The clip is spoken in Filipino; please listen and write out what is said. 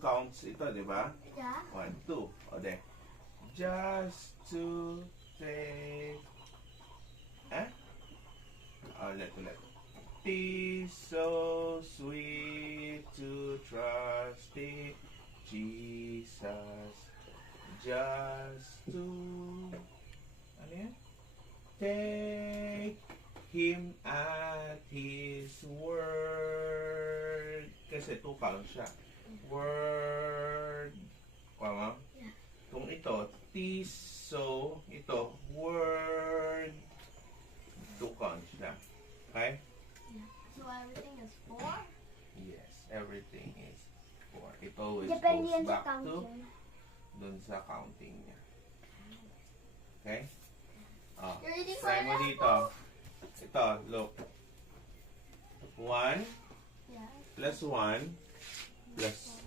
counts ito, di ba? Yeah. 1, 2. O, de. Just to take... Ulit. Tis so sweet to trust in Jesus. Just to... Ano yan? Take Him at His word. Kasi 2 counts siya. Word. Tama? Yeah. Kung ito, tiso, ito, word. 2 counts siya. Okay? Yeah. So everything is 4? Yes, everything is 4. It always Depende goes yan sa back to counting. dun sa counting niya. Okay? Oh, You're eating try mo pineapple? dito. Ito, look. 1 Yeah. plus 1 plus